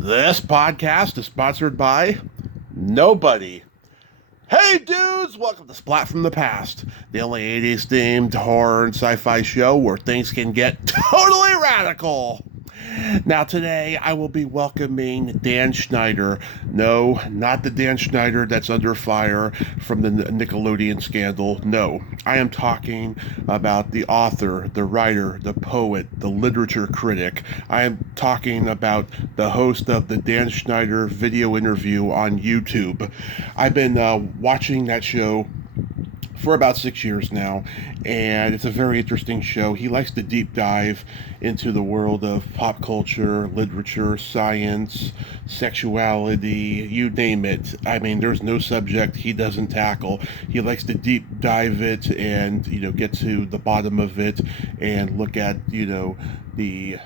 This podcast is sponsored by nobody. Hey dudes, welcome to Splat from the Past, the only 80s themed horror and sci-fi show where things can get totally radical. Now today I will be welcoming Dan Schneider. No, not the Dan Schneider that's under fire from the Nickelodeon scandal. No, I am talking about the author, the writer, the poet, the literature critic. I am talking about the host of the Dan Schneider video interview on YouTube. I've been watching that show for about 6 years now, and it's a very interesting show. He likes to deep dive into the world of pop culture, literature, science, sexuality, you name it. I mean, there's no subject he doesn't tackle. He likes to deep dive it and, get to the bottom of it and look at, the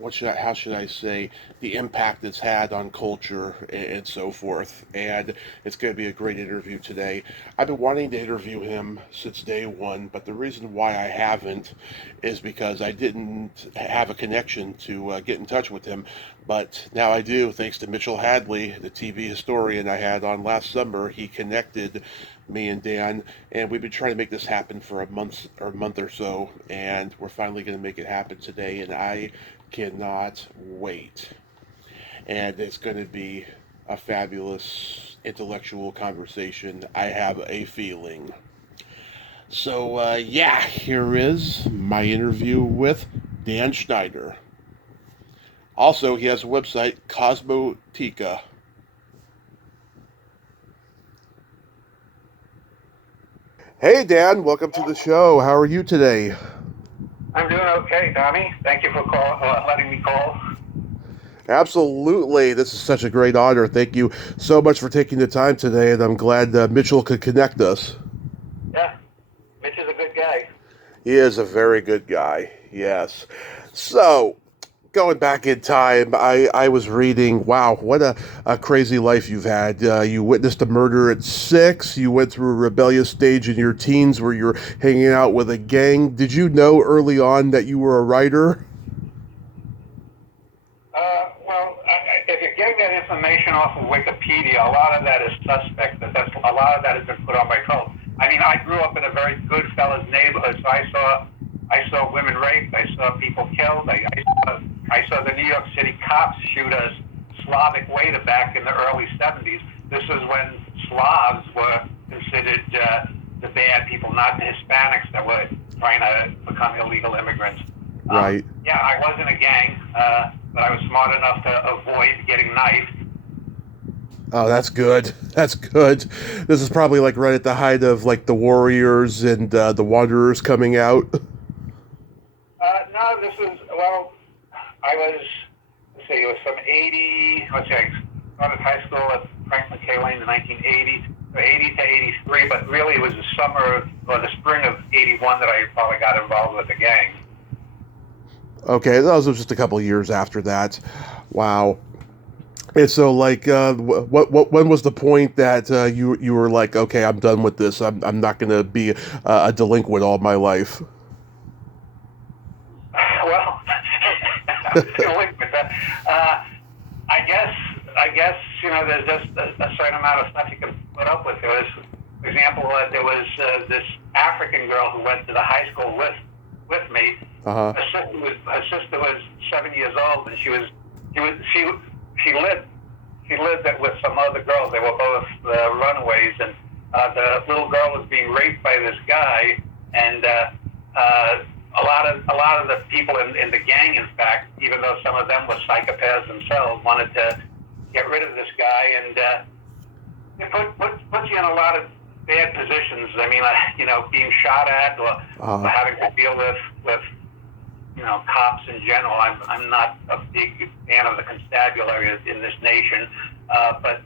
how should I say, the impact it's had on culture and so forth. And it's going to be a great interview today. I've been wanting to interview him since day one, but the reason why I haven't is because I didn't have a connection to get in touch with him. But now I do, thanks to Mitchell Hadley, the TV historian I had on last summer. He connected me and Dan, and we've been trying to make this happen for a month or so, and we're finally going to make it happen today, and I cannot wait. And it's going to be a fabulous intellectual conversation, I have a feeling. So, here is my interview with Dan Schneider. Also, he has a website, Cosmoetica. Hey, Dan, welcome to the show. How are you today? I'm doing okay, Tommy. Thank you for letting me call. Absolutely. This is such a great honor. Thank you so much for taking the time today, and I'm glad Mitchell could connect us. Yeah, Mitch is a good guy. He is a very good guy, yes. So, going back in time, I was reading, wow, what a crazy life you've had. You witnessed a murder at 6. You went through a rebellious stage in your teens where you're hanging out with a gang. Did you know early on that you were a writer? If you're getting that information off of Wikipedia, a lot of that is suspect. A lot of that has been put on by trolls. I mean, I grew up in a very good fellas neighborhood, so I saw women raped. I saw people killed. I saw the New York City cops shoot a Slavic waiter back in the early 70s. This was when Slavs were considered the bad people, not the Hispanics that were trying to become illegal immigrants. Right. Yeah, I was in a gang, but I was smart enough to avoid getting knifed. Oh, that's good. That's good. This is probably like right at the height of like the Warriors and the Wanderers coming out. No, this was, it was from 80, I started high school at Franklin K. Lane in 1980, 80 to 83, but really it was the spring of 81 that I probably got involved with the gang. Okay, that was just a couple of years after that. Wow. And so, like, when was the point that you were like, okay, I'm done with this. I'm not going to be a delinquent all my life. Well, I guess there's just a certain amount of stuff you can put up with. There was, for example, there was this African girl who went to the high school with me. Uh-huh. Her sister was 7 years old, and she lived with some other girls. They were both runaways, and the little girl was being raped by this guy, and a lot of the people in the gang, in fact, even though some of them were psychopaths themselves, wanted to get rid of this guy, and it puts you in a lot of bad positions. I mean, being shot at or having to deal with cops in general. I'm not a big fan of the constabulary in this nation, but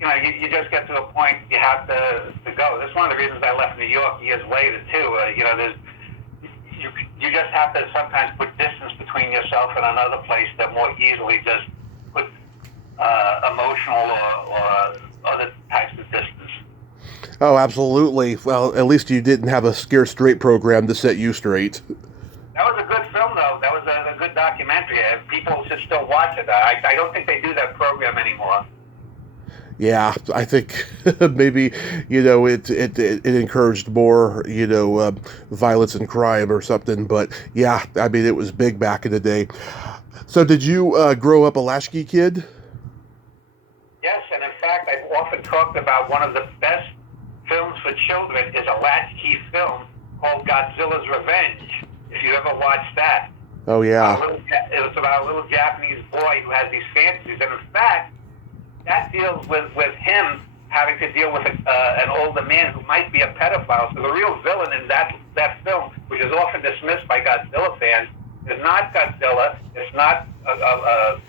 you just get to a point you have to go. That's one of the reasons I left New York years later too. You just have to sometimes put distance between yourself and another place that more easily just put emotional or other types of distance. Oh, absolutely. Well, at least you didn't have a scare straight program to set you straight. That was a good film, though. That was a good documentary. People just still watch it. I don't think they do that program anymore. Yeah, I think maybe it encouraged more violence and crime or something. But yeah, I mean it was big back in the day. So did you grow up a latchkey kid? Yes, and in fact, I've often talked about one of the best films for children is a latchkey film called Godzilla's Revenge. If you ever watched that. Oh yeah. It was about a little Japanese boy who has these fantasies, and in fact, that deals with him having to deal with an older man who might be a pedophile. So the real villain in that film, which is often dismissed by Godzilla fans, is not Godzilla. It's not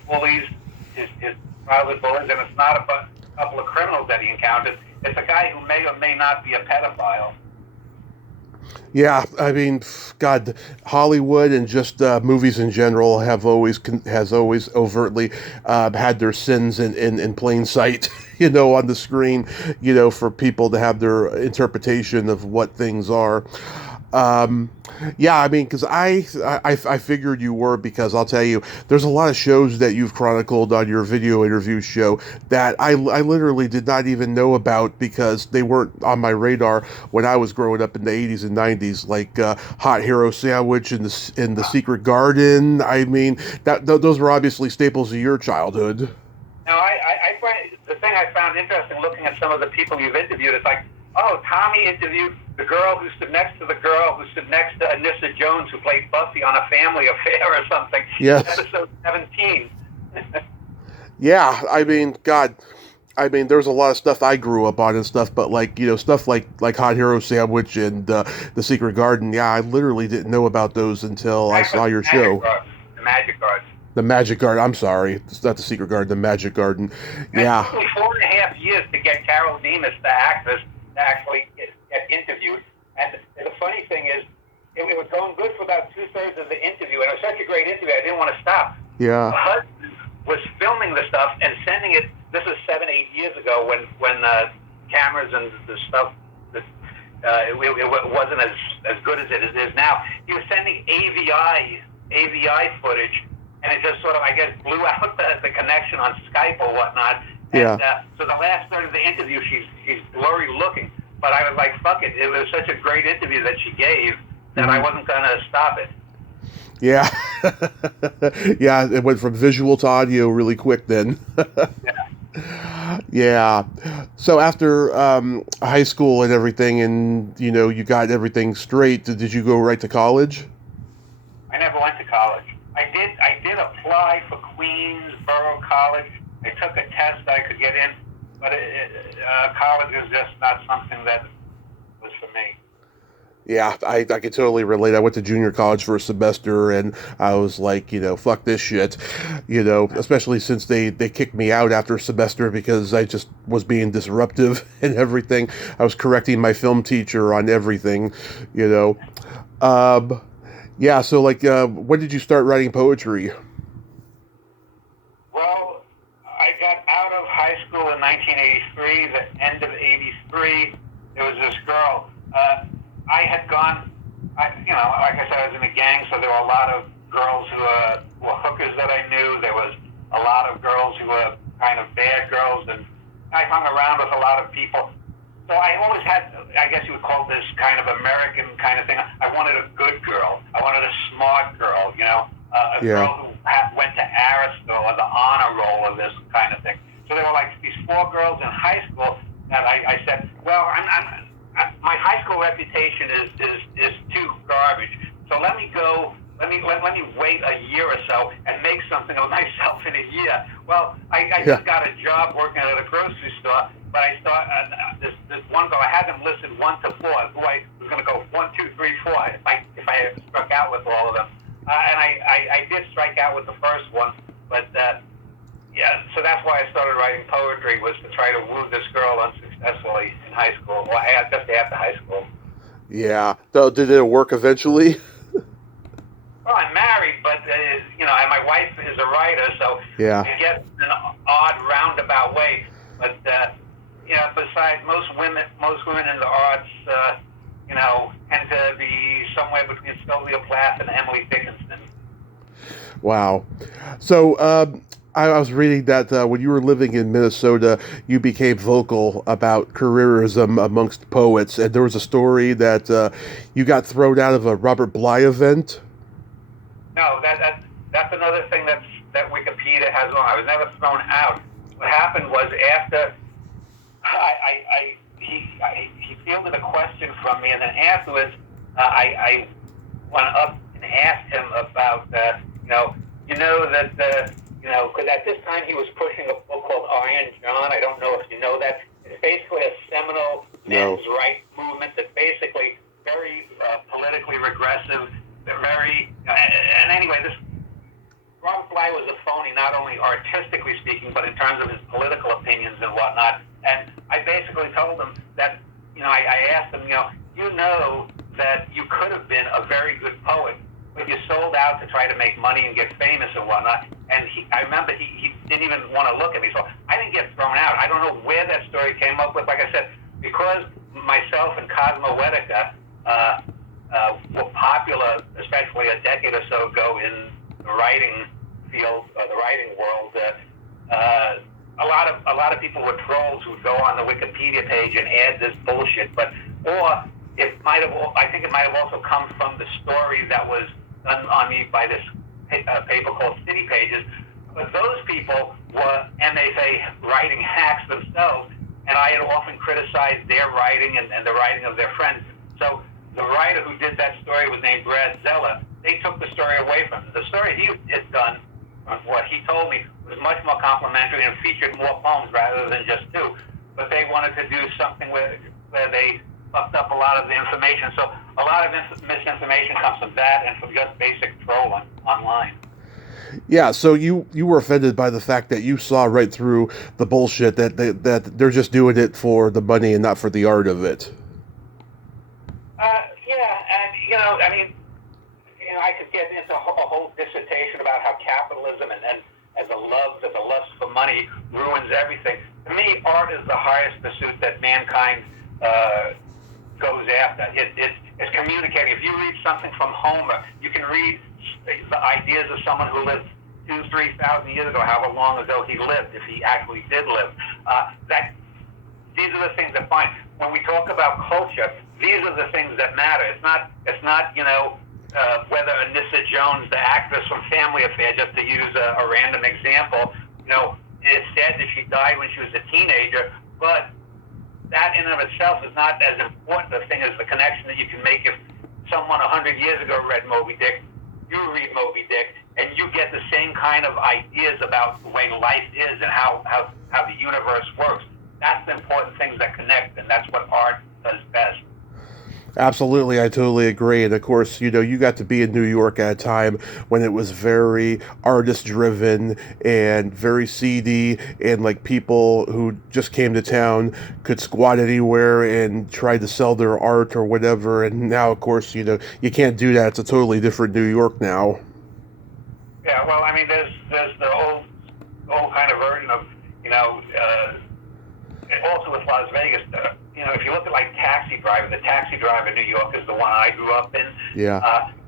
bullies, his childhood bullies, and it's not a couple of criminals that he encounters. It's a guy who may or may not be a pedophile. Yeah, I mean, God, Hollywood and just movies in general has always overtly had their sins in plain sight, on the screen, for people to have their interpretation of what things are. Yeah, I mean, because I figured you were, because I'll tell you, there's a lot of shows that you've chronicled on your video interview show that I literally did not even know about because they weren't on my radar when I was growing up in the 80s and 90s, like Hot Hero Sandwich and the Secret Garden. I mean, those were obviously staples of your childhood. No, I find the thing I found interesting looking at some of the people you've interviewed, it's like, oh, Tommy interviewed the girl who stood next to the girl who stood next to Anissa Jones, who played Buffy on A Family Affair or something. Yes. Episode 17. Yeah, I mean, God, there's a lot of stuff I grew up on and stuff, but stuff like Hot Hero Sandwich and the Secret Garden. Yeah, I literally didn't know about those until I saw your show. The Magic Garden. The Magic Garden. I'm sorry, it's not the Secret Garden. The Magic Garden. Yeah. It took me 4.5 years to get Carol Demas, the actress, to actually get interviewed. And the funny thing is, it was going good for about 2/3 of the interview, and it was such a great interview, I didn't want to stop. Yeah. My husband was filming the stuff and sending it. This was 7-8 years ago when cameras and the stuff, it wasn't as good as it is now. He was sending AVI footage, and it just sort of, I guess, blew out the connection on Skype or whatnot. And so the last third of the interview, she's blurry looking. But I was like, fuck it. It was such a great interview that she gave that I wasn't going to stop it. Yeah. Yeah, it went from visual to audio really quick then. Yeah. Yeah. So after high school and everything, and, you got everything straight, did you go right to college? I never went to college. I did apply for Queensborough College. I took a test I could get in, but college is just not something that was for me. Yeah, I could totally relate. I went to junior college for a semester, and I was like, fuck this shit, especially since they kicked me out after a semester because I just was being disruptive and everything. I was correcting my film teacher on everything, Yeah, so when did you start writing poetry? Well, I got out of high school in 1983, the end of 83. There was this girl. I had gone, like I said, I was in a gang, so there were a lot of girls who were hookers that I knew. There was a lot of girls who were kind of bad girls, and I hung around with a lot of people. So I always had, I guess you would call this kind of American kind of thing. I wanted a good girl. I wanted a smart girl, a girl who went to Aristotle or the honor roll or this kind of thing. So there were like these 4 girls in high school that I said, well, my high school reputation is too garbage. So let me wait a year or so and make something of myself in a year. Well, I just got a job working at a grocery store, but I started this one girl. I had them listed 1 to 4. Who I was going to go 1, 2, 3, 4 if I had struck out with all of them. And I did strike out with the first one, but yeah, so that's why I started writing poetry, was to try to woo this girl unsuccessfully in high school. Well, just after high school. Yeah. So did it work eventually? Well, I'm married, but and my wife is a writer, so I guess in an odd roundabout way. But besides, most women in the arts, tend to be somewhere between Sylvia Plath and Emily Dickinson. Wow. So I was reading that when you were living in Minnesota, you became vocal about careerism amongst poets, and there was a story that you got thrown out of a Robert Bly event. No, that's another thing that Wikipedia has on. I was never thrown out. What happened was after he fielded a question from me, and then afterwards I went up and asked him about that because at this time he was pushing a book called Iron John. I don't know if you know that. It's basically a seminal men's rights movement that's basically very politically regressive. They're very and anyway, this Robert Bly was a phony, not only artistically speaking, but in terms of his political opinions and whatnot. And I basically told him that, I asked him, that you could have been a very good poet, but you sold out to try to make money and get famous and whatnot. And I remember he didn't even want to look at me. So I didn't get thrown out. I don't know where that story came up with. Like I said, because myself and Cosmoetica were popular, especially a decade or so ago in the writing field, the writing world, a lot of people were trolls who would go on the Wikipedia page and add this bullshit. Or I think it might have also come from the story that was done on me by this paper called City Pages. But those people were MFA writing hacks themselves, and I had often criticized their writing and the writing of their friends. So the writer who did that story was named Brad Zeller. They took the story away from him. The story he had done, from what he told me, was much more complimentary and featured more poems rather than just two. But they wanted to do something where they fucked up a lot of the information. So a lot of misinformation comes from that and from just basic trolling online. Yeah, so you were offended by the fact that you saw right through the bullshit that they're just doing it for the money and not for the art of it. And I could get into a whole dissertation about how capitalism and the lust for money ruins everything. To me, art is the highest pursuit that mankind goes after. It's communicating. If you read something from Homer, you can read the ideas of someone who lived 2,000-3,000 years ago, however long ago he lived, if he actually did live. These are the things that find. When we talk about culture, these are the things that matter. It's not whether Anissa Jones, the actress from Family Affair, just to use a random example, it's sad that she died when she was a teenager, but that in and of itself is not as important a thing as the connection that you can make if someone 100 years ago read Moby Dick, you read Moby Dick, and you get the same kind of ideas about the way life is and how the universe works. That's the important things that connect, and that's what art does best. Absolutely, I totally agree. And of course, you got to be in New York at a time when it was very artist driven and very seedy, and like people who just came to town could squat anywhere and try to sell their art or whatever. And now, of course, you can't do that. It's a totally different New York now. Yeah, well, I mean, there's the old kind of version of, also with Las Vegas, if you look at like Taxi Driver, the Taxi Driver in New York is the one I grew up in. Yeah.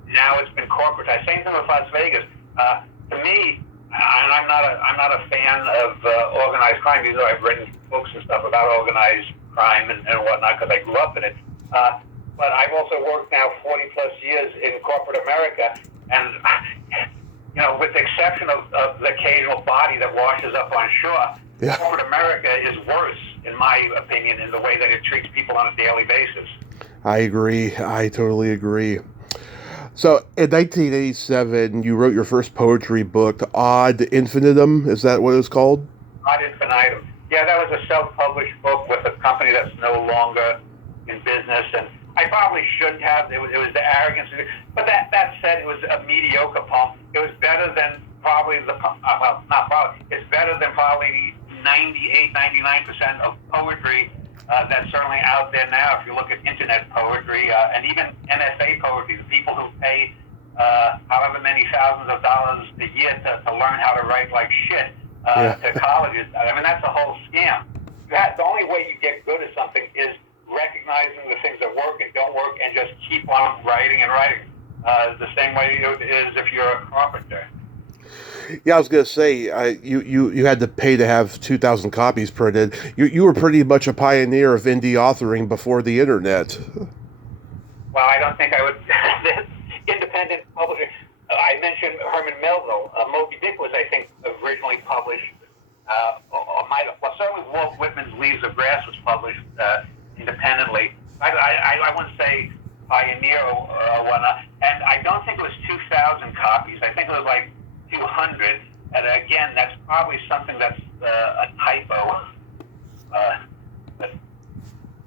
Now it's been corporatized. Same thing with Las Vegas. To me, and I'm not a fan of organized crime, even though I've written books and stuff about organized crime and whatnot because I grew up in it. But I've also worked now 40 plus years in corporate America, and with the exception of the occasional body that washes up on shore, yeah. Corporate America is worse, in my opinion, in the way that it treats people on a daily basis. I agree. I totally agree. So, in 1987, you wrote your first poetry book, Ad Infinitum. Is that what it was called? Ad Infinitum. Yeah, that was a self-published book with a company that's no longer in business, and I probably shouldn't have. It was the arrogance. But that said, it was a mediocre poem. It was better than probably not probably. It's better than probably 98-99% of poetry that's certainly out there now. If you look at internet poetry and even NSA poetry, the people who pay however many thousands of dollars a year to learn how to write like shit to colleges. I mean, that's a whole scam. The only way you get good at something is recognizing the things that work and don't work and just keep on writing and writing. the same way it is if you're a carpenter. Yeah, I was gonna say, you had to pay to have 2,000 copies printed. You were pretty much a pioneer of indie authoring before the internet. Well, I don't think I would. Independent publisher. I mentioned Herman Melville. Moby Dick was, I think, originally published. Well, certainly Walt Whitman's Leaves of Grass was published independently. I wouldn't say pioneer or whatnot. And I don't think it was 2,000 copies. I think it was like 200. And again, that's probably something that's a typo.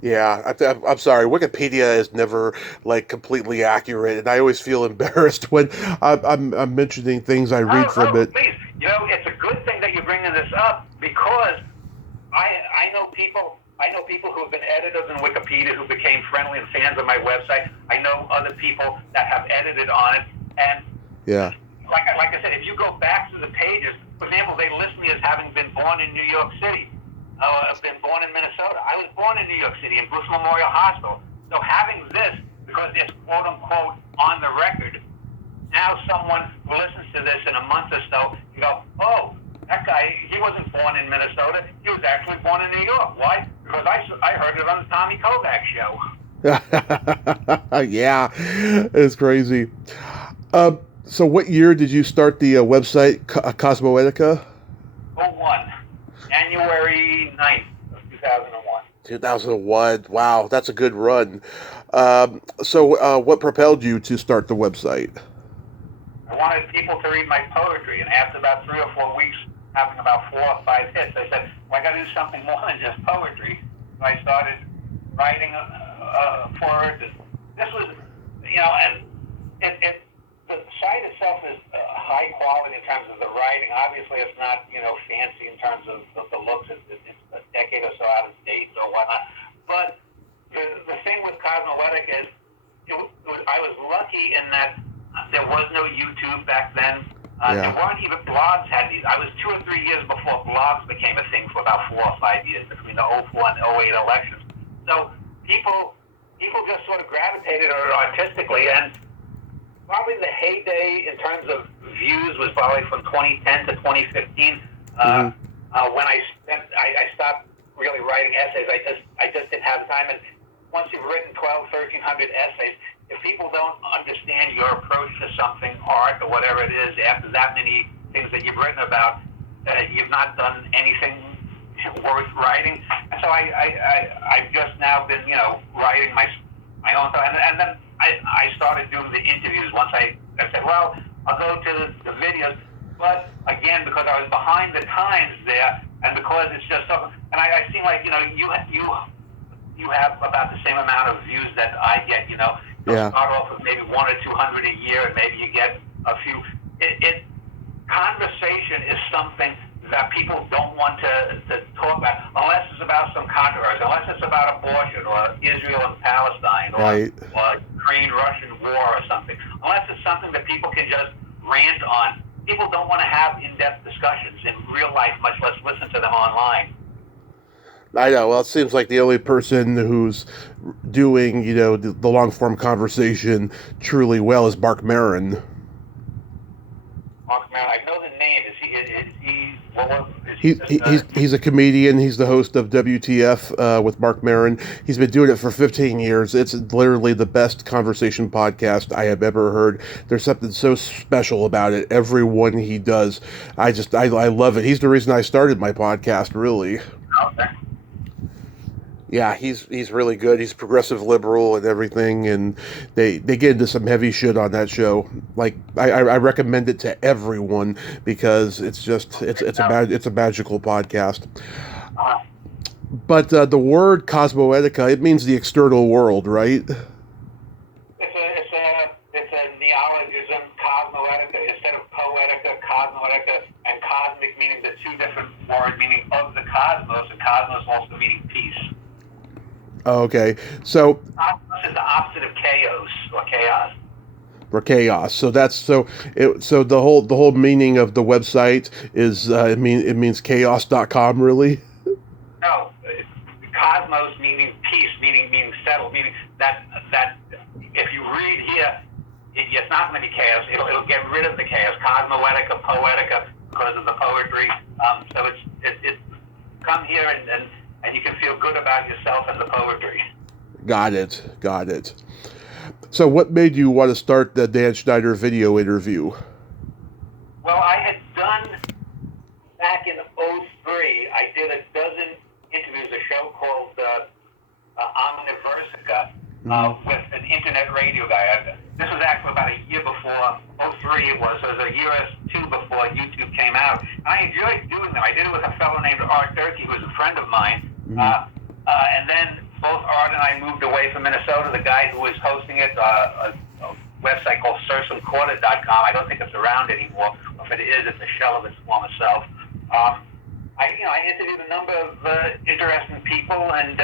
Yeah, I'm sorry. Wikipedia is never like completely accurate, and I always feel embarrassed when I'm mentioning things I read from it. Please, it's a good thing that you're bringing this up because I know people who have been editors in Wikipedia who became friendly and fans of my website. I know other people that have edited on it, and yeah, like I said, if you go back to the pages, for example, they list me as having been born in New York City. I've been born in Minnesota. I was born in New York City in Bruce Memorial Hospital. So having this, because it's quote unquote on the record, now someone who listens to this in a month or so, you go, oh, that guy, he wasn't born in Minnesota. He was actually born in New York. Why? Because I heard it on the Tommy Kovac show. Yeah, it's crazy. So what year did you start the website Cosmoetica? 01. January 9th of 2001. 2001. Wow, that's a good run. So what propelled you to start the website? I wanted people to read my poetry, and after about 3 or 4 weeks, having about 4 or 5 hits, I said, well, I got to do something more than just poetry. So I started writing for it. This was, and the site itself is high quality in terms of the writing. Obviously, it's not, fancy in terms of the looks. It's a decade or so out of date or whatnot. But the thing with Cosmoetica is, I was lucky in that there was no YouTube back then. There weren't even blogs had these. I was 2 or 3 years before blogs became a thing for about 4 or 5 years between the 04 and 08 elections. So people just sort of gravitated artistically, and probably the heyday in terms of views was probably from 2010 to 2015. When I stopped really writing essays. I just didn't have the time. And once you've written 1,300 essays, if people don't understand your approach to something, art or whatever it is, after that many things that you've written about, you've not done anything worth writing. And so I've just now been, writing my own stuff. And then I started doing the interviews once I said, well, I'll go to the videos. But again, because I was behind the times there, and because it's just so, and I seem like, you have about the same amount of views that I get, You'll start off with maybe 100 or 200 a year, and maybe you get a few. Conversation is something that people don't want to talk about, unless it's about some controversy, unless it's about abortion or Israel and Palestine or Ukraine-Russian war or something. Unless it's something that people can just rant on. People don't want to have in-depth discussions in real life, much less listen to them online. I know. Well, it seems like the only person who's doing, the long-form conversation truly well is Mark Maron. Mark Maron, I know the name. He's a comedian. He's the host of WTF with Mark Maron. He's been doing it for 15 years. It's literally the best conversation podcast I have ever heard. There's something so special about it. Every one he does, I love it. He's the reason I started my podcast, really. Okay. Yeah, he's really good. He's progressive liberal and everything, and they get into some heavy shit on that show. Like I recommend it to everyone because it's a magical podcast. But the word Cosmoetica, it means the external world, right? It's a neologism, Cosmoetica, instead of poetica, Cosmoetica, and cosmic meaning the two different words meaning of the cosmos, and cosmos also meaning peace. Okay, so cosmos is the opposite of chaos or chaos. Or chaos. So that's so the whole meaning of the website is it means chaos.com, really? No, cosmos meaning peace, meaning settled, meaning that if you read here, it's not going to be chaos. It'll get rid of the chaos. Cosmoetica, Poetica, because of the poetry. So it's come here and you can feel good about yourself and the poetry. Got it. So what made you want to start the Dan Schneider video interview? Well, I had done, back in '03, I did a dozen interviews, a show called Omniversica, with an internet radio guy. This was actually about a year before, '03 it was, so it was a year or two before YouTube came out. And I enjoyed doing them. I did it with a fellow named Art Durkee, who was a friend of mine. And then both Art and I moved away from Minnesota. The guy who was hosting it, a website called SursumQuarter.com. I don't think it's around anymore. If it is, it's a shell of its former self. I interviewed a number of interesting people, and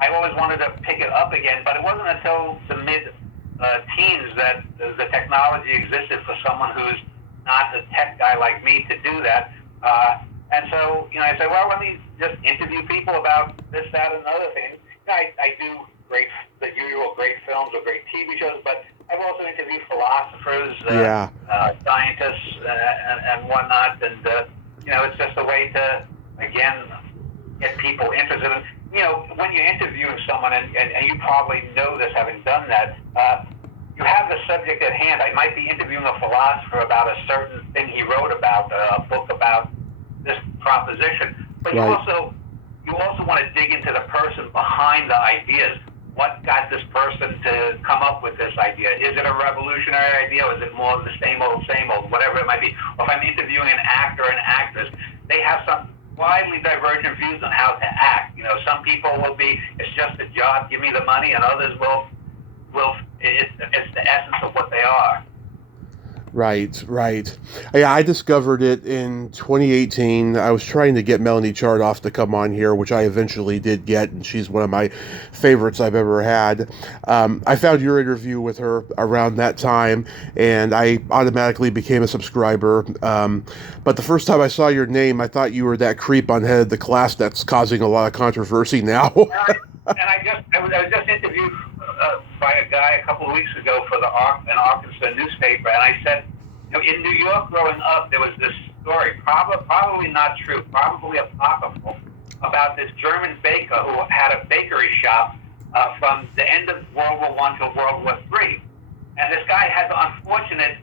I always wanted to pick it up again, but it wasn't until the mid-teens that the technology existed for someone who's not a tech guy like me to do that. And so, I said, well, let me just interview people about this, that, and other thing. I do the usual great films or great TV shows, but I've also interviewed philosophers, scientists, and whatnot. And, it's just a way to, again, get people interested in, when you're interviewing someone, and you probably know this having done that, you have the subject at hand. I might be interviewing a philosopher about a certain thing he wrote about, a book about this proposition, but you also want to dig into the person behind the ideas. What got this person to come up with this idea? Is it a revolutionary idea, or is it more of the same old, whatever it might be? Or if I'm interviewing an actor and actress, they have some widely divergent views on how to act. Some people will be, it's just a job, give me the money, and others will it's the essence of what they are. Right. Yeah, I discovered it in 2018. I was trying to get Melanie Chardoff to come on here, which I eventually did get, and she's one of my favorites I've ever had. I found your interview with her around that time, and I automatically became a subscriber. But the first time I saw your name, I thought you were that creep on Head of the Class that's causing a lot of controversy now. I was just interviewed by a guy a couple of weeks ago for an Arkansas newspaper, and I said, in New York growing up, there was this story, probably not true, probably apocryphal, about this German baker who had a bakery shop from the end of World War I to World War III. And this guy had the unfortunate,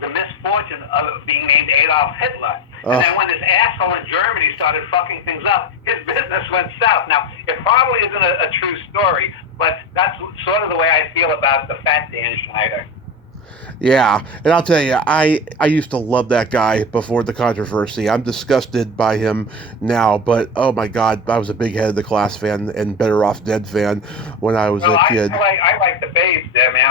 the misfortune of being named Adolf Hitler. And then when this asshole in Germany started fucking things up, his business went south. Now, it probably isn't a true story, but that's sort of the way I feel about the fat Dan Schneider. Yeah, and I'll tell you, I used to love that guy before the controversy. I'm disgusted by him now, but oh my God, I was a big Head of the Class fan and Better Off Dead fan when I was a kid. I like the babes there, man.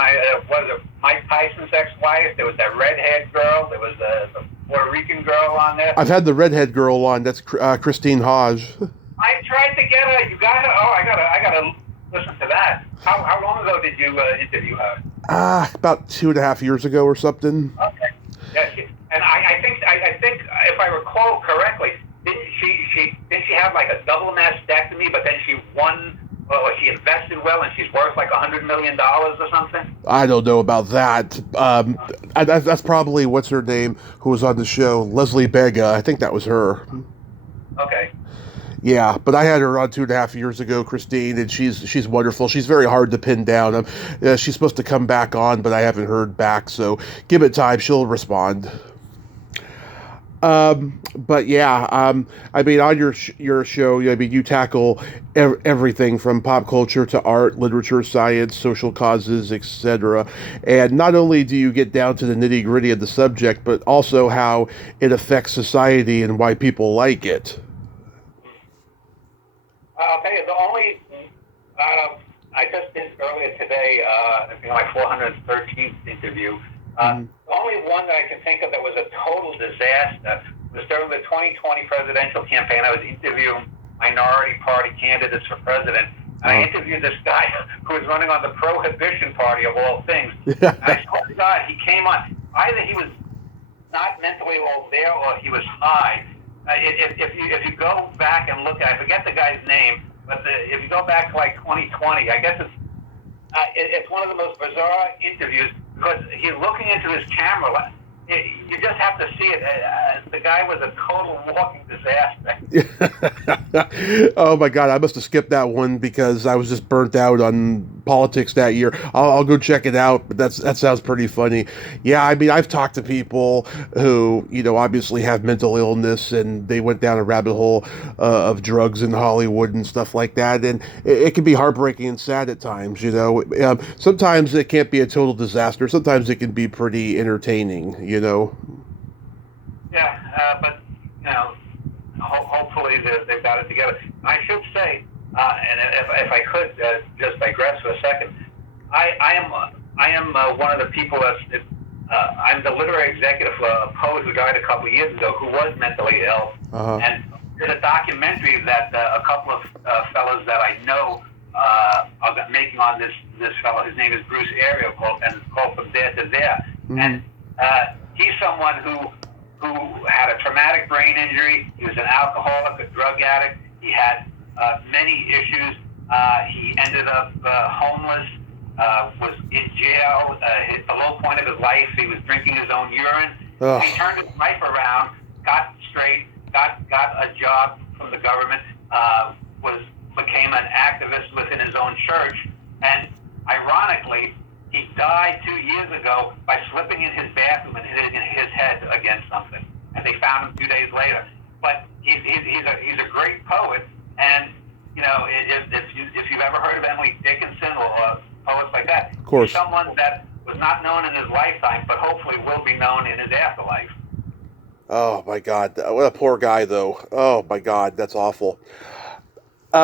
Was it Mike Tyson's ex-wife? There was that redhead girl. There was the Puerto Rican girl on there. I've had the redhead girl on. That's Christine Hodge. I tried to get her. You got her? Oh, I gotta listen to that. How long ago did you interview her? About 2.5 years ago or something. Okay. Yeah, and I think if I recall correctly, didn't she have like a double mastectomy, but then she won, or she invested well, and she's worth like $100 million or something? I don't know about that. That's probably what's her name who was on the show, Leslie Bega. I think that was her. Okay. Yeah, but I had her on 2.5 years ago, Christine, and she's wonderful. She's very hard to pin down. She's supposed to come back on, but I haven't heard back, so give it time. She'll respond. But yeah, I mean, on your show, you tackle everything from pop culture to art, literature, science, social causes, etc. And not only do you get down to the nitty gritty of the subject, but also how it affects society and why people like it. I'll tell you, the only, I just did earlier today, my 413th interview. The only one that I can think of that was a total disaster was during the 2020 presidential campaign. I was interviewing minority party candidates for president. And I interviewed this guy who was running on the Prohibition Party, of all things. And I swear to God, he came on. Either he was not mentally all there or he was high. If you go back and look at, I forget the guy's name, but if you go back to like 2020, I guess it's It's one of the most bizarre interviews because he's looking into his camera. You just have to see it. The guy was a total walking disaster. Oh my God, I must have skipped that one because I was just burnt out on politics that year. I'll go check it out, but that sounds pretty funny. Yeah, I mean, I've talked to people who, obviously have mental illness and they went down a rabbit hole of drugs in Hollywood and stuff like that. And it can be heartbreaking and sad at times, Sometimes it can't be a total disaster. Sometimes it can be pretty entertaining. Yeah, but hopefully they've got it together. I should say, and if I could just digress for a second, I am one of the people that's I'm the literary executive for a poet who died a couple of years ago who was mentally ill, and there's a documentary that a couple of fellows that I know are making on this fellow. His name is Bruce Ariel, and it's called From There to There, and he's someone who had a traumatic brain injury. He was an alcoholic, a drug addict. He had many issues. He ended up homeless, was in jail. Hit the low point of his life. He was drinking his own urine. Ugh. He turned his life around, got straight, got a job from the government, became an activist within his own church, and ironically, he died 2 years ago by slipping in his bathroom and hitting his head against something, and they found him 2 days later. But he's a great poet, and if you've ever heard of Emily Dickinson or poets like that, of course, he's someone that was not known in his lifetime, but hopefully will be known in his afterlife. Oh my God, what a poor guy though. Oh my God, that's awful.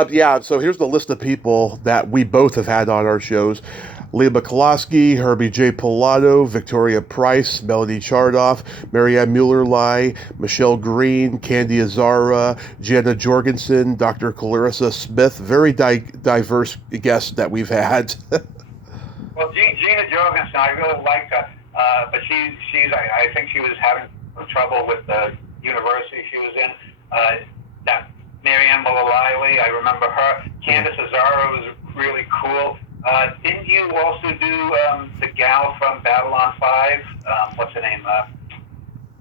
Yeah, so here's the list of people that we both have had on our shows. Leah McCloskey, Herbie J. Pilato, Victoria Price, Melody Chardoff, Marianne Mueller-Lai, Michelle Green, Candy Azara, Jana Jorgensen, Dr. Clarissa Smith. Very diverse guests that we've had. Well, Gina Jorgensen, I really liked her, but I think she was having some trouble with the university she was in. That Marianne Mueller-Lai, I remember her. Candace Azara was really cool. Didn't you also do the gal from Babylon 5? What's her name?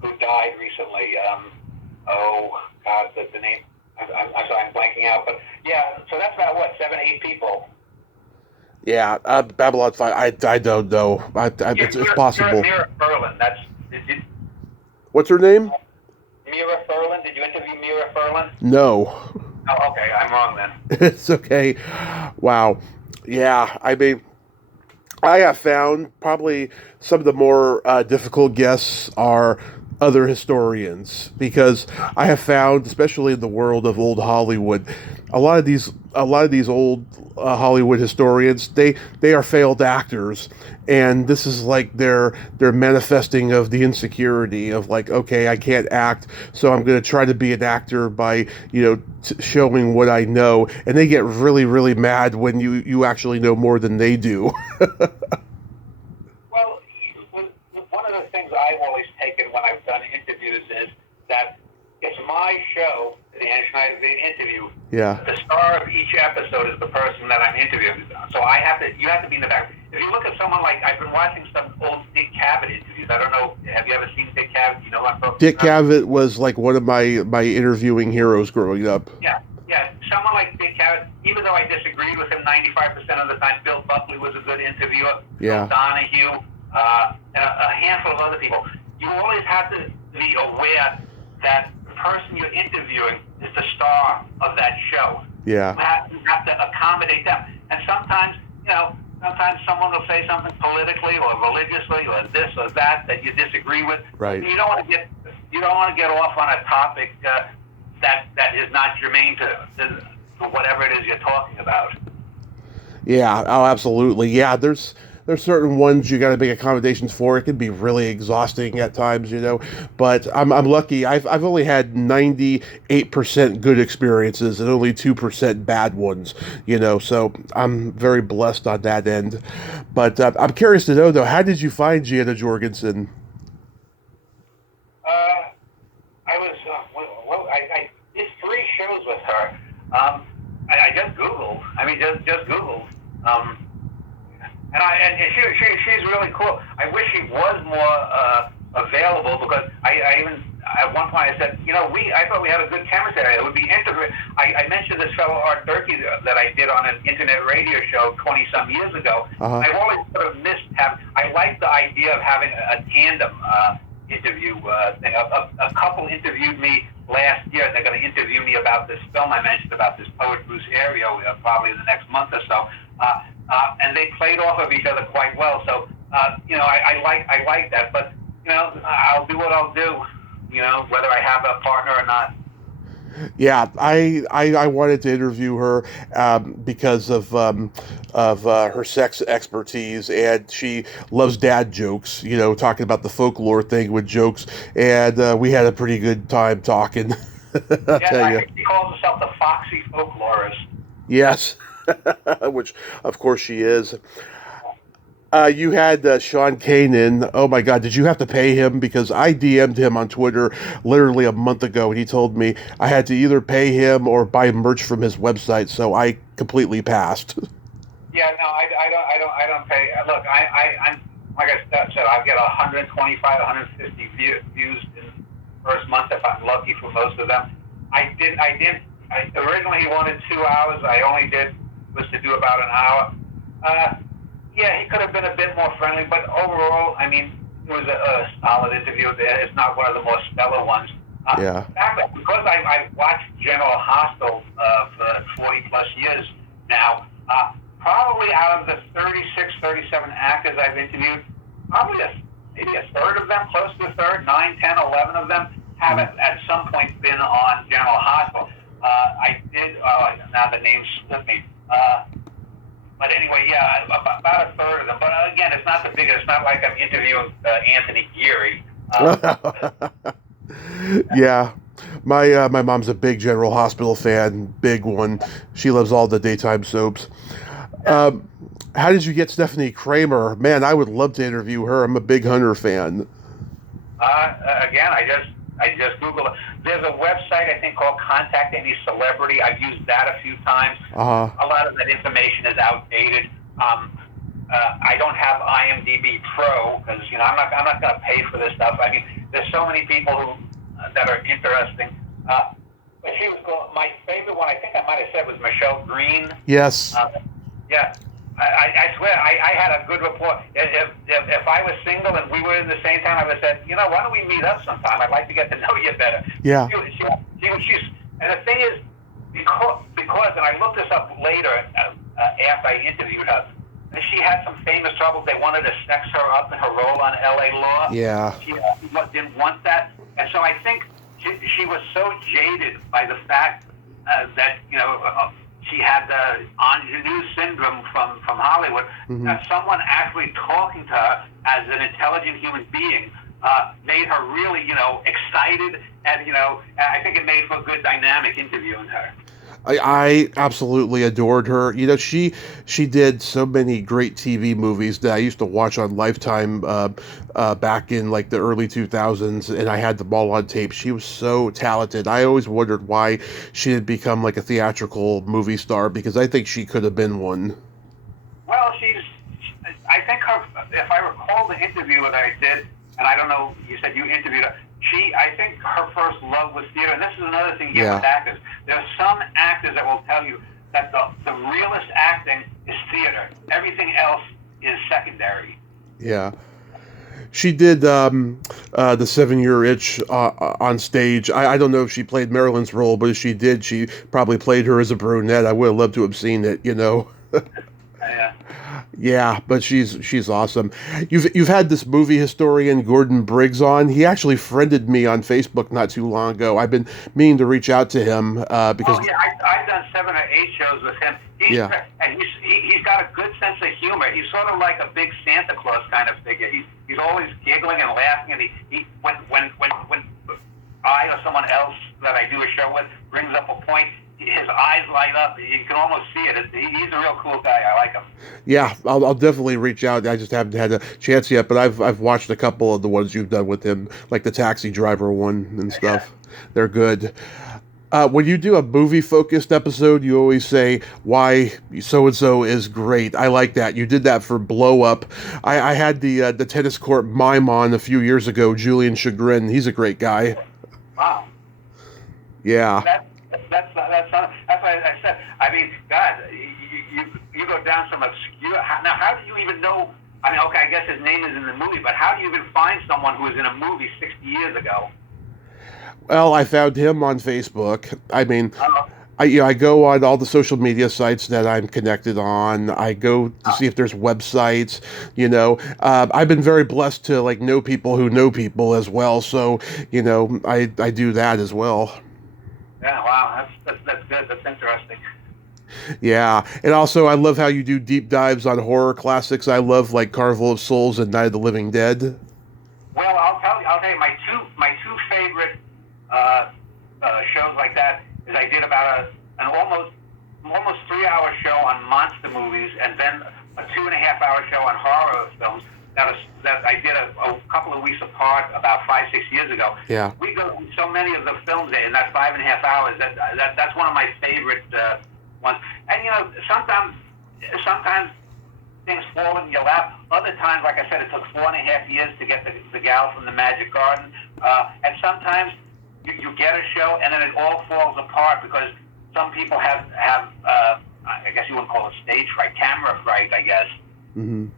Who died recently? Oh, God, the name. I'm sorry, I'm blanking out. But yeah, so that's about, 7, 8 people. Yeah, Babylon 5, I don't know. It's possible. Mira Furlan. What's her name? Mira Furlan. Did you interview Mira Furlan? No. Oh, okay. I'm wrong then. It's okay. Wow. Yeah, I mean, I have found probably some of the more difficult guests are other historians because I have found, especially in the world of old Hollywood, a lot of these old Hollywood historians they are failed actors, and this is like their manifesting of the insecurity of like, okay, I can't act, so I'm going to try to be an actor by showing what I know, and they get really really mad when you actually know more than they do. Well, one of the things I've always taken when I've done interviews is that it's my show, the Ann Schneider interview. Yeah. The star of each episode is the person that I'm interviewing. So you have to be in the back. If you look at someone like, I've been watching some old Dick Cavett interviews. I don't know, have you ever seen Dick Cavett? You know what I'm talking about? Dick Cavett was like one of my interviewing heroes growing up. Yeah. Someone like Dick Cavett, even though I disagreed with him 95% of the time, Bill Buckley was a good interviewer. Yeah. Bill Donahue, and a handful of other people. You always have to be aware that the person you're interviewing is the star of that show. Yeah. You have to accommodate them. And sometimes someone will say something politically or religiously or this or that you disagree with. Right. You don't want to get off on a topic that is not germane to whatever it is you're talking about. Yeah. Oh, absolutely. Yeah. There's certain ones you got to make accommodations for. It can be really exhausting at times, But I'm lucky. I've only had 98% good experiences and only 2% bad ones, So I'm very blessed on that end. But I'm curious to know though, how did you find Jana Jorgensen? I did 3 shows with her. I just Googled. Just Googled. and she's really cool. I wish she was more available, because I even at one point I said, I thought we had a good chemistry. It would be interesting. I mentioned this fellow Art Durkee that I did on an internet radio show 20 some years ago. Uh-huh. I've always sort of missed I like the idea of having a tandem interview thing. A couple interviewed me last year, and they're going to interview me about this film I mentioned, about this poet Bruce Ario, probably in the next month or so. And they played off of each other quite well. So I like that. But I'll do what I'll do. Whether I have a partner or not. Yeah, I wanted to interview her because of her sex expertise, and she loves dad jokes. Talking about the folklore thing with jokes, and we had a pretty good time talking. I think she calls herself the foxy folklorist. Yes, which of course she is. You had Sean Kanan. Oh my God, did you have to pay him? Because I DM'd him on Twitter literally a month ago, and he told me I had to either pay him or buy merch from his website. So I completely passed. Yeah, no, I don't pay. Look, I'm like I said, I get 125, 150 views in the first month if I'm lucky for most of them. Originally he wanted 2 hours. I only was to do about an hour. Yeah, he could have been a bit more friendly, but overall, I mean, it was a solid interview. It's not one of the more stellar ones. Yeah. Because I've watched General Hospital for 40 plus years now, probably out of the 36, 37 actors I've interviewed, probably maybe a third of them, close to a third, 9, 10, 11 of them have at some point been on General Hospital. I did, now the name slipped me. But anyway, yeah, about a third of them. But again, it's not the biggest. It's not like I'm interviewing Anthony Geary. Yeah, my mom's a big General Hospital fan, big one. She loves all the daytime soaps. How did you get Stephanie Kramer? Man, I would love to interview her. I'm a big Hunter fan. Again, I just Googled it. There's a website, I think, called Contact Any Celebrity. I've used that a few times. Uh-huh. A lot of that information is outdated. I don't have IMDb Pro because I'm not going to pay for this stuff. I mean, there's so many people that are interesting. But she was cool. My favorite one, I think I might have said, was Michelle Green. Yes. Yeah. I swear, I had a good rapport. If I was single and we were in the same town, I would have said, why don't we meet up sometime? I'd like to get to know you better. Yeah. And the thing is, because, and I looked this up later after I interviewed her, she had some famous troubles. They wanted to sex her up in her role on L.A. Law. Yeah. She didn't want that. And so I think she was so jaded by the fact that, she had the ingenue syndrome from Hollywood, that someone actually talking to her as an intelligent human being made her really, excited, and, I think it made for a good dynamic interviewing her. I absolutely adored her. She did so many great TV movies that I used to watch on Lifetime back in like the early 2000s, and I had them all on tape. She was so talented. I always wondered why she didn't become like a theatrical movie star, because I think she could have been one. Well, I think if I recall the interview that I did, and I don't know, you said you interviewed her, I think her first love was theater, and this is another thing you get with actors. There are some actors that will tell you that the realest acting is theater. Everything else is secondary. Yeah. She did the 7-Year Itch on stage. I don't know if she played Marilyn's role, but if she did, she probably played her as a brunette. I would have loved to have seen it, Yeah. Yeah, but she's awesome. You've had this movie historian Gordon Briggs on. He actually friended me on Facebook not too long ago. I've been meaning to reach out to him because. Oh yeah, I've done 7 or 8 shows with him. And he's got a good sense of humor. He's sort of like a big Santa Claus kind of figure. He's always giggling and laughing, and he when I or someone else that I do a show with brings up a point, his eyes light up. You can almost see it. He's a real cool guy. I like him. Yeah, I'll definitely reach out. I just haven't had a chance yet, but I've watched a couple of the ones you've done with him, like the Taxi Driver one and stuff. Yeah. They're good. When you do a movie-focused episode, you always say why so-and-so is great. I like that. You did that for Blow Up. I had the tennis court mime on a few years ago, Julian Chagrin. He's a great guy. Wow. Yeah. That's why I said. I mean, God, you go down some obscure. Now, how do you even know? I mean, okay, I guess his name is in the movie, but how do you even find someone who was in a movie 60 years ago? Well, I found him on Facebook. I mean, Uh, I go on all the social media sites that I'm connected on. I go to see if there's websites. I've been very blessed to like know people who know people as well. So I do that as well. yeah, wow, that's good. That's interesting. Yeah, and also I love how you do deep dives on horror classics. I love like Carnival of Souls and Night of the Living Dead. Well, I'll tell you my two favorite shows like that is I did about an almost 3 hour show on monster movies and then a 2.5 hour show on horror films. That I did a couple of weeks apart about 5-6 years ago. Yeah. We go through so many of the films in that 5.5 hours. That's one of my favorite ones. And sometimes things fall in your lap. Other times, like I said, it took 4.5 years to get the gal from the Magic Garden. And sometimes you get a show and then it all falls apart because some people have I guess you wouldn't call it stage fright, camera fright, I guess. Hmm.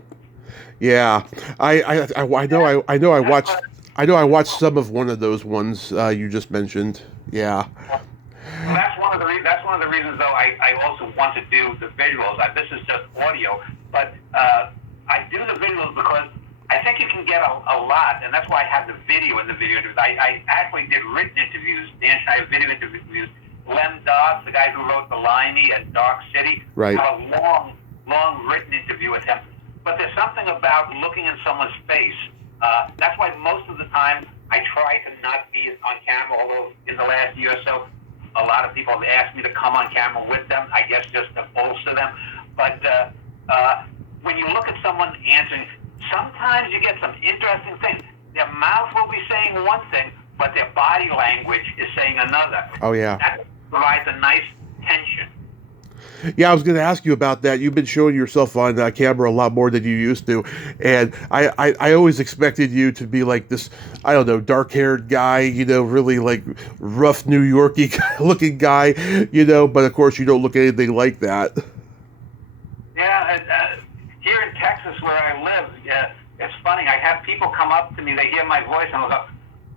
Yeah, I know I watched some of one of those ones you just mentioned. Yeah. Well, that's one of the reasons, though, I also want to do the visuals. This is just audio, but I do the visuals because I think you can get a lot, and that's why I have the video in the video interviews. I actually did written interviews, Dan Schneider video interviews. Lem Dobbs, the guy who wrote The Limey and Dark City, Right. had a long written interview with him. But there's something about looking in someone's face. That's why most of the time I try to not be on camera, although in the last year or so, a lot of people have asked me to come on camera with them, I guess just to bolster them. But when you look at someone answering, sometimes you get some interesting things. Their mouth will be saying one thing, but their body language is saying another. Oh, yeah. That provides a nice tension. Yeah, I was going to ask you about that. You've been showing yourself on camera a lot more than you used to, and I always expected you to be like this, I don't know, dark-haired guy, really like rough New Yorky looking guy, but of course you don't look anything like that. Yeah, here in Texas where I live, it's funny. I have people come up to me, they hear my voice, and they'll go,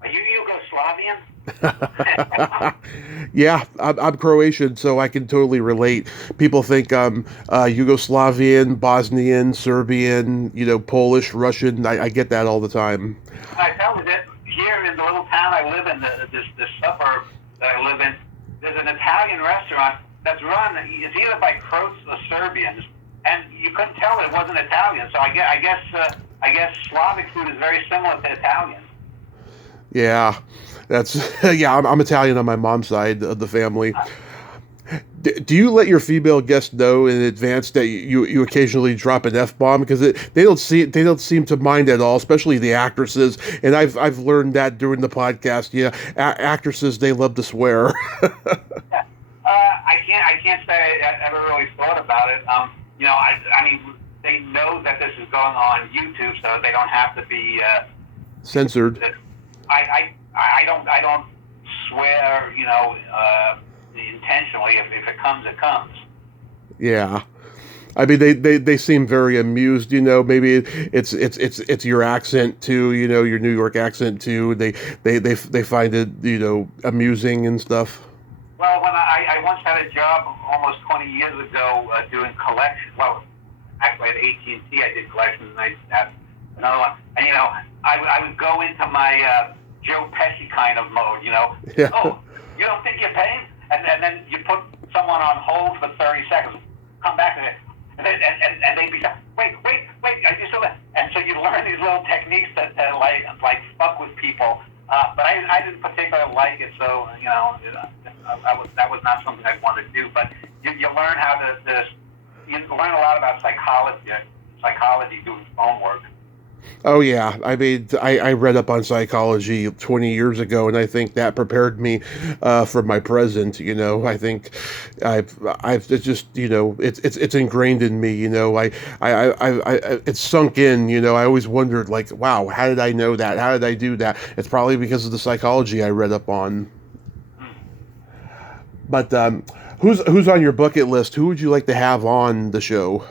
"Are you Yugoslavian?" Yeah, I'm Croatian, so I can totally relate. People think I'm Yugoslavian, Bosnian, Serbian, Polish, Russian. I get that all the time. I tell you that here in the little town I live in, this suburb that I live in, there's an Italian restaurant that's run. It's either by Croats or Serbians, and you couldn't tell it wasn't Italian. So I guess Slavic food is very similar to Italian. Yeah, that's yeah. I'm Italian on my mom's side of the family. Do you let your female guests know in advance that you occasionally drop an F-bomb because they don't seem to mind at all, especially the actresses. And I've learned that during the podcast. Yeah, actresses, they love to swear. Yeah. I can't say I ever really thought about it. I mean, they know that this is going on YouTube, so they don't have to be censored. I don't swear, intentionally. If it comes, it comes. Yeah, I mean they seem very amused. Maybe it's your accent too. Your New York accent too. They find it amusing and stuff. Well, when I once had a job almost 20 years ago doing collections. Well, actually at AT&T I did collections, and I had another one. And I would go into my Joe Pesci kind of mode. Yeah. Oh, you don't think you're paying? And then you put someone on hold for 30 seconds. Come back to it, and they'd be wait, are you still there? And so you learn these little techniques to like fuck with people. But I didn't particularly like it, so that was not something I wanted to do. But you learn how to you learn a lot about psychology doing phone work. Oh yeah, I mean, I read up on psychology 20 years ago, and I think that prepared me for my present. I think I've it's just it's ingrained in me. It's sunk in. I always wondered like, wow, how did I know that? How did I do that? It's probably because of the psychology I read up on. But who's on your bucket list? Who would you like to have on the show?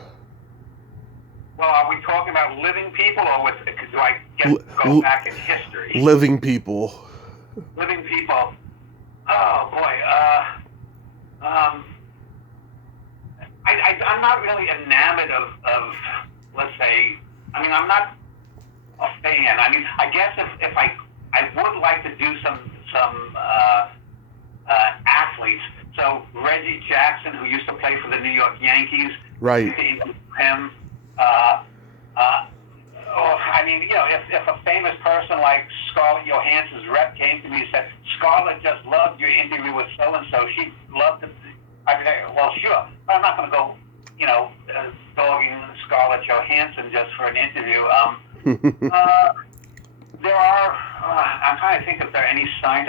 Well, are we talking about living people, or do I go L- back in history? living people. Living people. Oh boy. Um, I'm not really enamored of, let's say, I mean, I'm not a fan. I mean, I guess if I would like to do some athletes. So Reggie Jackson, who used to play for the New York Yankees, Right. him. Uh, uh, I mean, if a famous person like Scarlett Johansson's rep came to me and said, Scarlett just loved your interview with so-and-so, she'd love to, I'd be like, well, sure. But I'm not going to go, dogging Scarlett Johansson just for an interview. There are, I'm trying to think if there are any signs.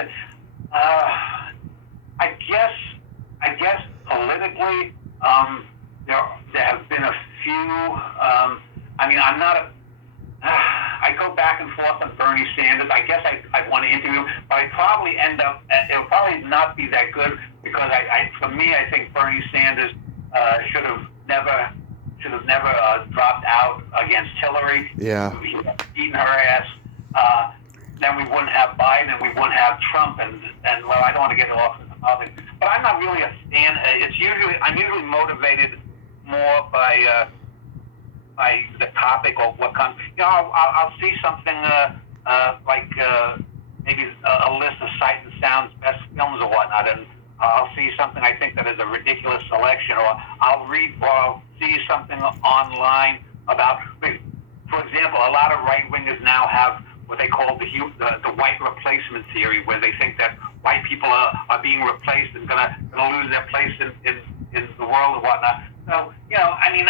I guess politically, there have been a few. I mean, I'm not a. I go back and forth on Bernie Sanders. I guess I'd want to interview him, but I'd probably end up. It'll probably not be that good because for me, I think Bernie Sanders should have never dropped out against Hillary. Yeah. Eaten her ass. Then we wouldn't have Biden and we wouldn't have Trump and well, I don't want to get off into politics, but I'm not really a fan. I'm usually motivated more by the topic or what comes. I'll see something like maybe a list of Sight and Sound's best films or whatnot, and I'll see something I think that is a ridiculous selection, or I'll read or I'll see something online about. For example, a lot of right wingers now have what they call the white replacement theory, where they think that white people are being replaced and gonna lose their place in the world and whatnot. So, I mean,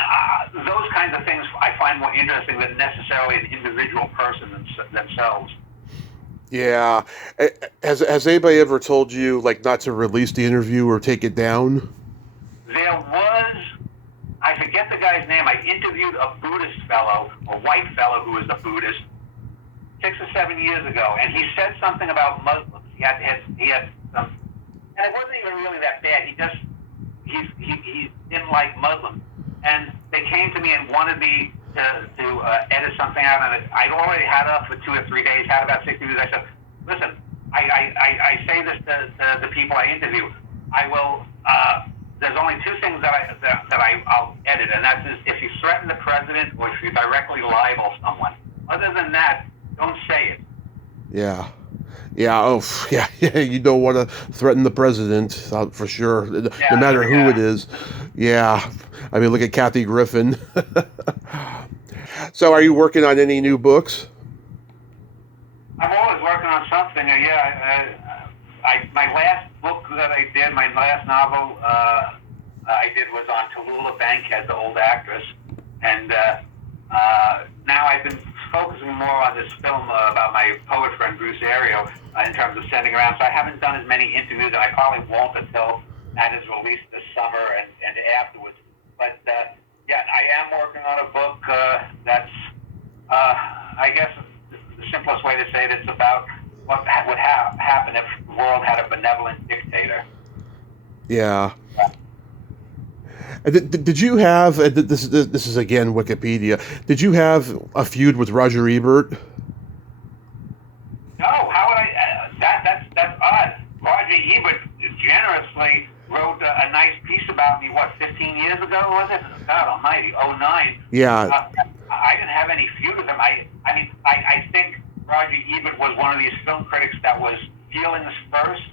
those kinds of things I find more interesting than necessarily an individual person themselves. Yeah. Has anybody ever told you like not to release the interview or take it down? There was, I forget the guy's name. I interviewed a Buddhist fellow, a white fellow who was a Buddhist, 6 or 7 years ago, and he said something about Muslims. He had some, and it wasn't even really that bad. He didn't like Muslims, and they came to me and wanted me to edit something out, and I'd already had it up for 2 or 3 days, had about 60 views. I said, listen, I say this to the people I interview. I will. There's only 2 things that I'll edit, and that's if you threaten the president or if you directly libel someone. Other than that, don't say it. Yeah. Yeah. Oh, yeah. Yeah. You don't want to threaten the president for sure, no matter who it is. Yeah. I mean, look at Kathy Griffin. So, are you working on any new books? I'm always working on something. My last book that I did, my last novel I did was on Tallulah Bankhead, the old actress, and now I've been focusing more on this film about my poet friend Bruce Ario in terms of sending around. So I haven't done as many interviews, and I probably won't until that is released this summer and afterwards. But I am working on a book that's, I guess, the simplest way to say it, it's about what would happen if the world had a benevolent dictator. Yeah. Did you have this is again Wikipedia? Did you have a feud with Roger Ebert? No, how would I? That's odd. Roger Ebert generously wrote a nice piece about me. What, 15 years ago was it? God Almighty, '09. Yeah. I didn't have any feud with him. I think Roger Ebert was one of these film critics that was feelings first.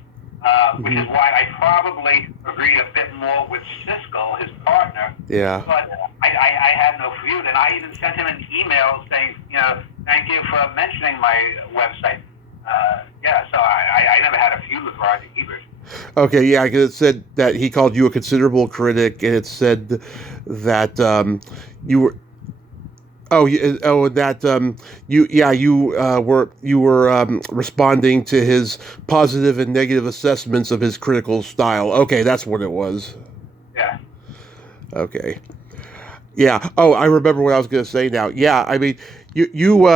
Which is why I probably agreed a bit more with Siskel, his partner. Yeah. But I had no feud, and I even sent him an email saying, thank you for mentioning my website. So I never had a feud with Roger Ebert. Okay, yeah, because it said that he called you a considerable critic, and it said that you were. Oh, that you were responding to his positive and negative assessments of his critical style. Okay, that's what it was. Yeah. Okay. Yeah. Oh, I remember what I was going to say now. Yeah, I mean, you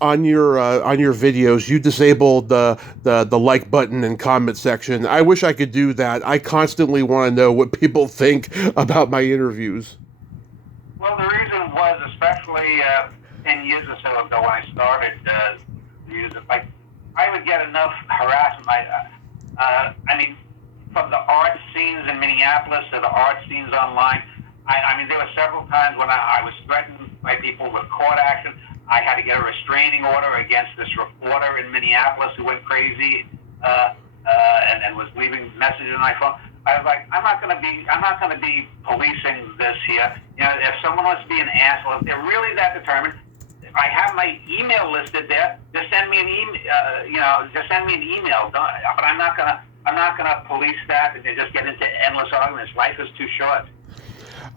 on your videos you disabled the like button and comment section. I wish I could do that. I constantly want to know what people think about my interviews. Well, the reason was, especially 10 years or so ago when I started music, like I would get enough harassment. I mean, from the art scenes in Minneapolis to the art scenes online. I mean, there were several times when I was threatened by people with court action. I had to get a restraining order against this reporter in Minneapolis who went crazy and was leaving messages on my phone. I was like, I'm not going to be policing this here. You know, if someone wants to be an asshole, if they're really that determined, I have my email listed there. Just send me an email. Just send me an email. But I'm not gonna police that and just get into endless arguments. Life is too short.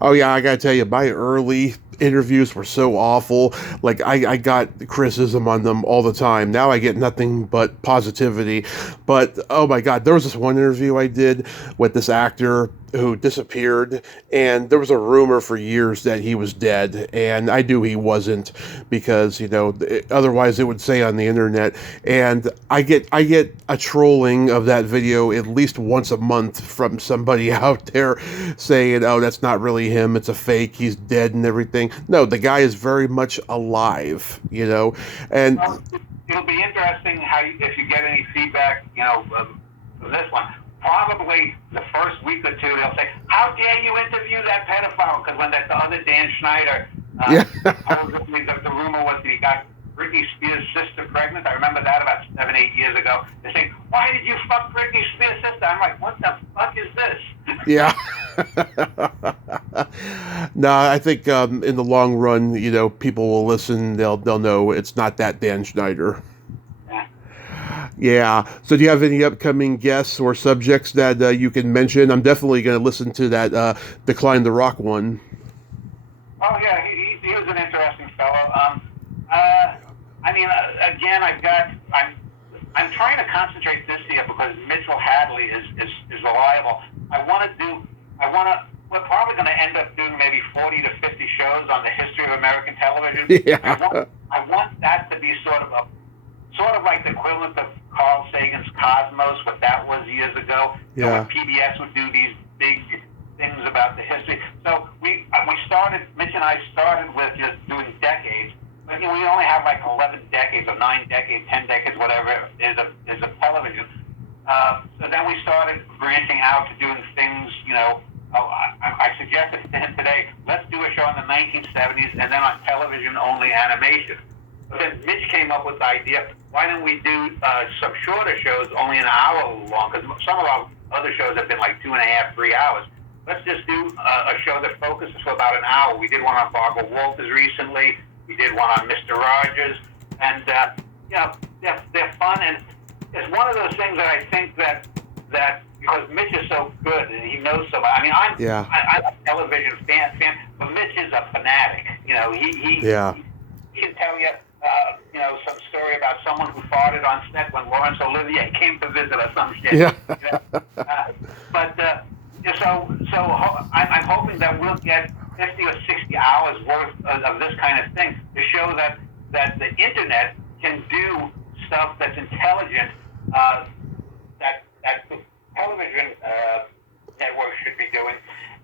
Oh yeah, I gotta tell you, my early interviews were so awful. Like I got criticism on them all the time. Now I get nothing but positivity. But oh my God, there was this one interview I did with this actor who disappeared, and there was a rumor for years that he was dead, and I knew he wasn't because otherwise it would say on the internet. And I get a trolling of that video at least once a month from somebody out there saying, "Oh, that's not really him. It's a fake. He's dead and everything." No, the guy is very much alive. And Well, it'll be interesting if you get any feedback, from this one. Probably the first week or two, they'll say, "How dare you interview that pedophile?" Because when that the other Dan Schneider, yeah. supposedly the rumor was that he got Britney Spears' sister pregnant. I remember that about 7-8 years ago. They say, "Why did you fuck Britney Spears' sister?" I'm like, "What the fuck is this?" Yeah. No, I think in the long run, people will listen. They'll know it's not that Dan Schneider. Yeah. Yeah. So, do you have any upcoming guests or subjects that you can mention? I'm definitely going to listen to that Decline the Rock one. Oh yeah, he was an interesting fellow. I mean, again, I'm trying to concentrate this year because Mitchell Hadley is reliable. We're probably going to end up doing maybe 40 to 50 shows on the history of American television. Yeah. I want that to be sort of like the equivalent of Carl Sagan's Cosmos, what that was years ago. Yeah. When PBS would do these big things about the history. So Mitch and I started with just doing decades. But we only have like 11 decades or 9 decades, 10 decades, whatever is of television. So then we started branching out to doing things, I suggested to him today, let's do a show in the 1970s and then on television only animation. But then Mitch came up with the idea, why don't we do some shorter shows, only an hour long, because some of our other shows have been like 2.5, 3 hours. Let's just do a show that focuses for about an hour. We did one on Barbara Walters recently. We did one on Mr. Rogers. And, they're fun. And it's one of those things that I think that because Mitch is so good and he knows so much. I mean, I'm a television fan, but Mitch is a fanatic. He can tell you, some story about someone who farted on set when Laurence Olivier came to visit or some shit. Yeah. So I'm hoping that we'll get 50 or 60 hours worth of this kind of thing to show that the internet can do stuff that's intelligent that the television network should be doing.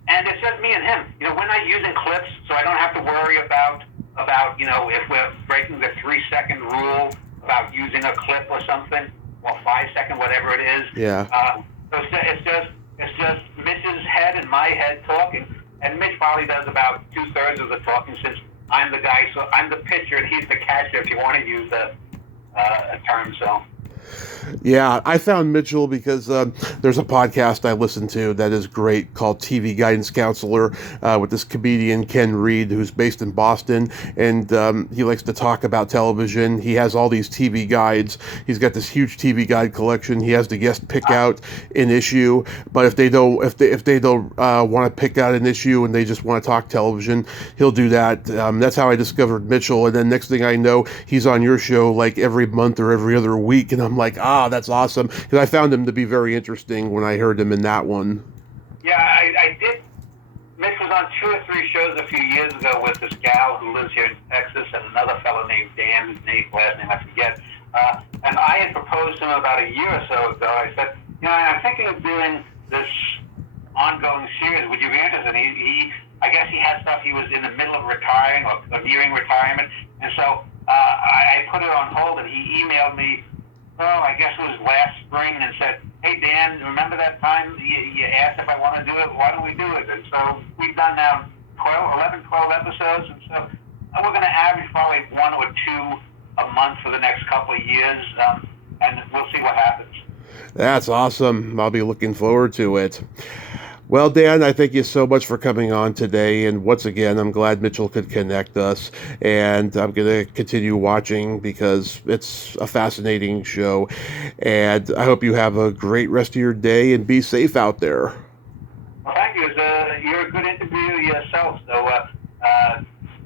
And it's just me and him. We're not using clips, so I don't have to worry about if we're breaking the 3-second rule about using a clip or something, or 5-second, whatever it is. Yeah. So it's just Mitch's head and my head talking, and Mitch probably does about 2/3 of the talking since I'm the guy. So I'm the pitcher and he's the catcher, if you want to use a term. So. Yeah, I found Mitchell because there's a podcast I listen to that is great called TV Guidance Counselor with this comedian Ken Reed, who's based in Boston, and he likes to talk about television. He has all these TV guides. He's got this huge TV guide collection. He has the guest pick out an issue, but if they don't want to pick out an issue and they just want to talk television, he'll do that. That's how I discovered Mitchell, and then next thing I know, he's on your show like every month or every other week, and I'm like, that's awesome, because I found him to be very interesting when I heard him in that one. Yeah, I did. Mitch was on 2 or 3 shows a few years ago with this gal who lives here in Texas and another fellow named Dan, whose last name I forget. And I had proposed to him about a year or so ago. I said, I'm thinking of doing this ongoing series. Would you be interested? I guess he had stuff. He was in the middle of retiring or nearing retirement, and so I put it on hold. And he emailed me. I guess it was last spring, and said, "Hey Dan, remember that time you asked if I want to do it? Why don't we do it?" And so we've done now 12 episodes, and so we're going to average probably 1 or 2 a month for the next couple of years, and we'll see what happens. That's awesome. I'll be looking forward to it. Well, Dan, I thank you so much for coming on today. And once again, I'm glad Mitchell could connect us. And I'm going to continue watching because it's a fascinating show. And I hope you have a great rest of your day and be safe out there. Well, thank you. You're a good interview yourself. So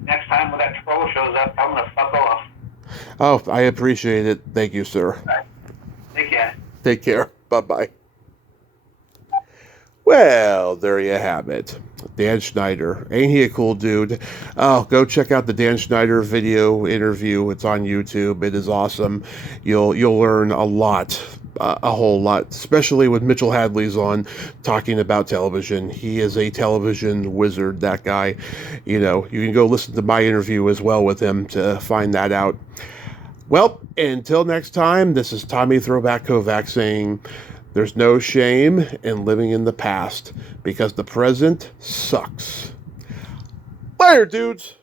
next time when that troll shows up, I'm going to fuck off. Oh, I appreciate it. Thank you, sir. All right. Take care. Take care. Bye-bye. Well, there you have it. Dan Schneider. Ain't he a cool dude? Oh, go check out the Dan Schneider video interview. It's on YouTube. It is awesome. You'll learn a lot, a whole lot, especially when Mitchell Hadley's on talking about television. He is a television wizard, that guy. You can go listen to my interview as well with him to find that out. Well, until next time, this is Tommy Throwback Kovac saying, there's no shame in living in the past because the present sucks. Later, dudes.